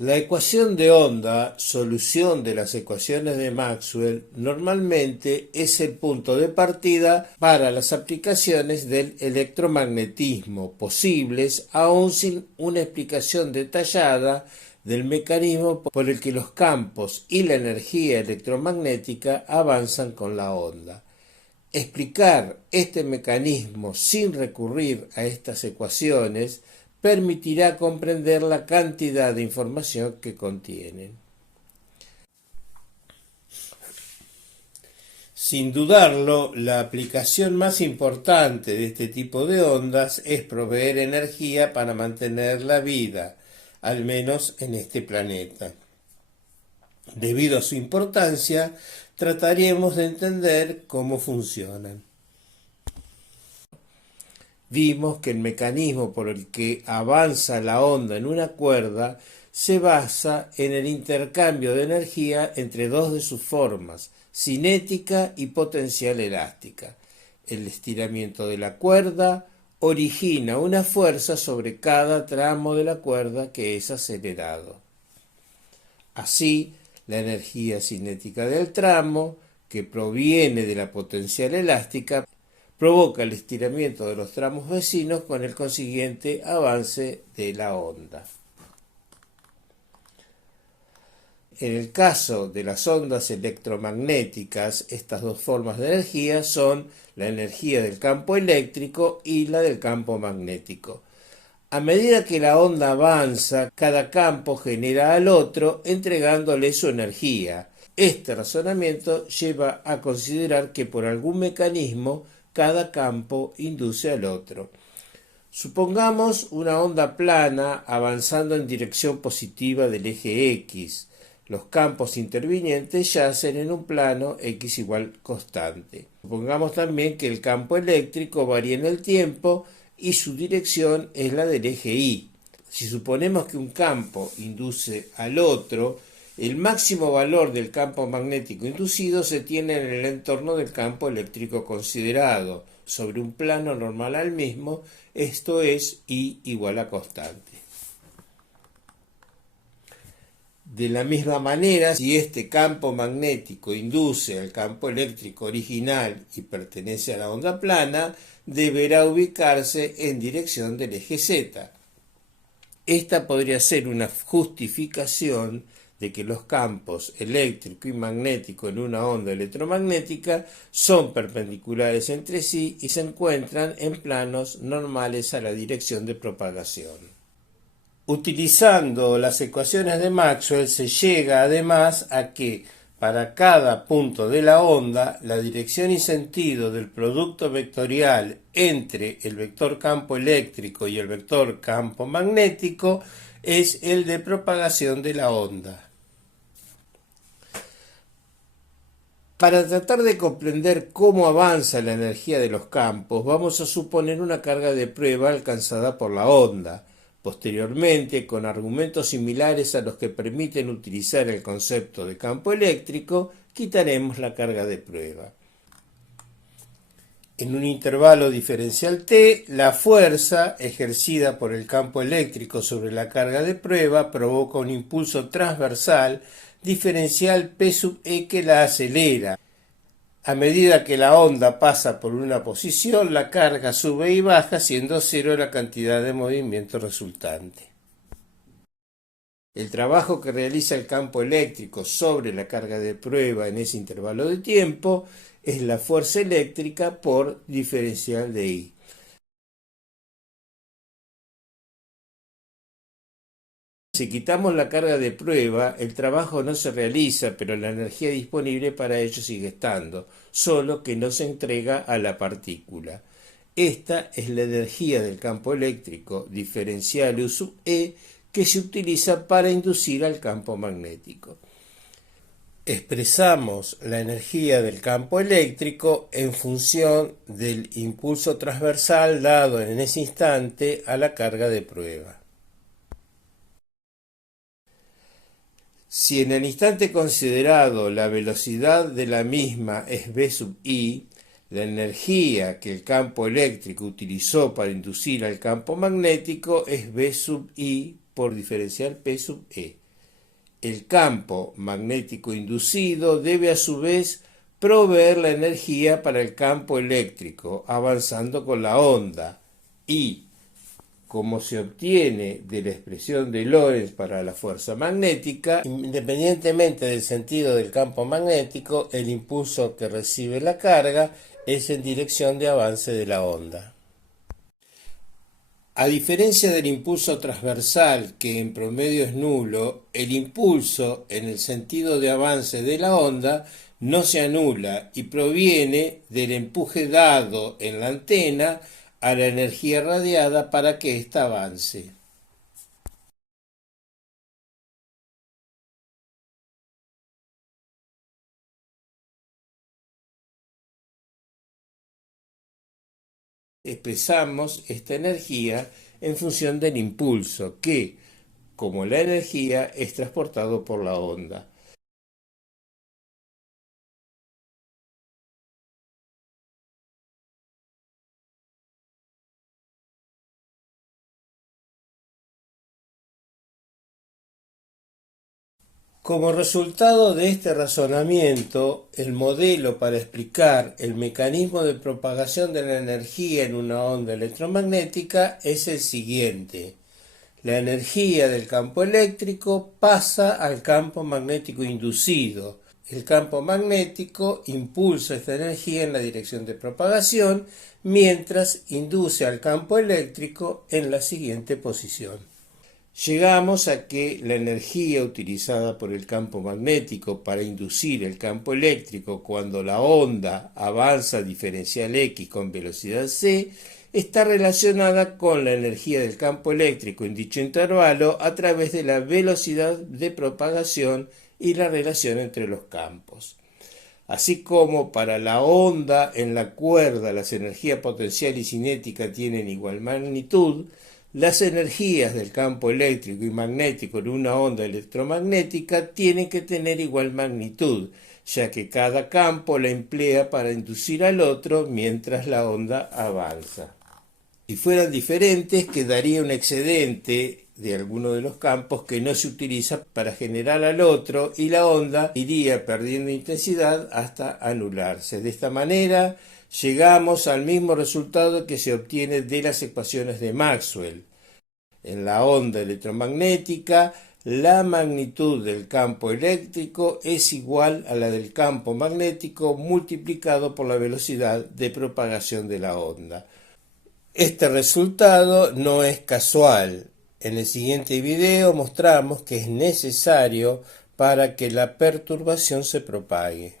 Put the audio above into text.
La ecuación de onda, solución de las ecuaciones de Maxwell, normalmente es el punto de partida para las aplicaciones del electromagnetismo posibles, aun sin una explicación detallada del mecanismo por el que los campos y la energía electromagnética avanzan con la onda. Explicar este mecanismo sin recurrir a estas ecuaciones permitirá comprender la cantidad de información que contienen. Sin dudarlo, la aplicación más importante de este tipo de ondas es proveer energía para mantener la vida, al menos en este planeta. Debido a su importancia, trataremos de entender cómo funcionan. Vimos que el mecanismo por el que avanza la onda en una cuerda se basa en el intercambio de energía entre dos de sus formas, cinética y potencial elástica. El estiramiento de la cuerda origina una fuerza sobre cada tramo de la cuerda que es acelerado. Así, la energía cinética del tramo, que proviene de la potencial elástica, provoca el estiramiento de los tramos vecinos con el consiguiente avance de la onda. En el caso de las ondas electromagnéticas, estas dos formas de energía son la energía del campo eléctrico y la del campo magnético. A medida que la onda avanza, cada campo genera al otro entregándole su energía. Este razonamiento lleva a considerar que por algún mecanismo cada campo induce al otro. Supongamos una onda plana avanzando en dirección positiva del eje X. Los campos intervinientes yacen en un plano X igual constante. Supongamos también que el campo eléctrico varía en el tiempo y su dirección es la del eje Y. Si suponemos que un campo induce al otro, el máximo valor del campo magnético inducido se tiene en el entorno del campo eléctrico considerado, sobre un plano normal al mismo, esto es Y igual a constante. De la misma manera, si este campo magnético induce al campo eléctrico original y pertenece a la onda plana, deberá ubicarse en dirección del eje Z. Esta podría ser una justificación de que los campos eléctrico y magnético en una onda electromagnética son perpendiculares entre sí y se encuentran en planos normales a la dirección de propagación. Utilizando las ecuaciones de Maxwell se llega además a que para cada punto de la onda la dirección y sentido del producto vectorial entre el vector campo eléctrico y el vector campo magnético es el de propagación de la onda. Para tratar de comprender cómo avanza la energía de los campos, vamos a suponer una carga de prueba alcanzada por la onda. Posteriormente, con argumentos similares a los que permiten utilizar el concepto de campo eléctrico, quitaremos la carga de prueba. En un intervalo diferencial t, la fuerza ejercida por el campo eléctrico sobre la carga de prueba provoca un impulso transversal diferencial P sub E que la acelera. A medida que la onda pasa por una posición, la carga sube y baja, siendo cero la cantidad de movimiento resultante. El trabajo que realiza el campo eléctrico sobre la carga de prueba en ese intervalo de tiempo es la fuerza eléctrica por diferencial de I. Si quitamos la carga de prueba, el trabajo no se realiza, pero la energía disponible para ello sigue estando, solo que no se entrega a la partícula. Esta es la energía del campo eléctrico diferencial U sub E que se utiliza para inducir al campo magnético. Expresamos la energía del campo eléctrico en función del impulso transversal dado en ese instante a la carga de prueba. Si en el instante considerado la velocidad de la misma es v sub i, la energía que el campo eléctrico utilizó para inducir al campo magnético es v sub i por diferencial p sub e. El campo magnético inducido debe a su vez proveer la energía para el campo eléctrico, avanzando con la onda, y, como se obtiene de la expresión de Lorentz para la fuerza magnética, independientemente del sentido del campo magnético, el impulso que recibe la carga es en dirección de avance de la onda. A diferencia del impulso transversal, que en promedio es nulo, el impulso en el sentido de avance de la onda no se anula y proviene del empuje dado en la antena a la energía radiada para que ésta avance. Expresamos esta energía en función del impulso que, como la energía, es transportado por la onda. Como resultado de este razonamiento, el modelo para explicar el mecanismo de propagación de la energía en una onda electromagnética es el siguiente. La energía del campo eléctrico pasa al campo magnético inducido. El campo magnético impulsa esta energía en la dirección de propagación, mientras induce al campo eléctrico en la siguiente posición. Llegamos a que la energía utilizada por el campo magnético para inducir el campo eléctrico cuando la onda avanza a diferencial x con velocidad c está relacionada con la energía del campo eléctrico en dicho intervalo a través de la velocidad de propagación y la relación entre los campos. Así como para la onda en la cuerda las energías potencial y cinética tienen igual magnitud, las energías del campo eléctrico y magnético en una onda electromagnética tienen que tener igual magnitud, ya que cada campo la emplea para inducir al otro mientras la onda avanza. Si fueran diferentes, quedaría un excedente de alguno de los campos que no se utiliza para generar al otro y la onda iría perdiendo intensidad hasta anularse. De esta manera llegamos al mismo resultado que se obtiene de las ecuaciones de Maxwell. En la onda electromagnética, la magnitud del campo eléctrico es igual a la del campo magnético multiplicado por la velocidad de propagación de la onda. Este resultado no es casual. En el siguiente video mostramos que es necesario para que la perturbación se propague.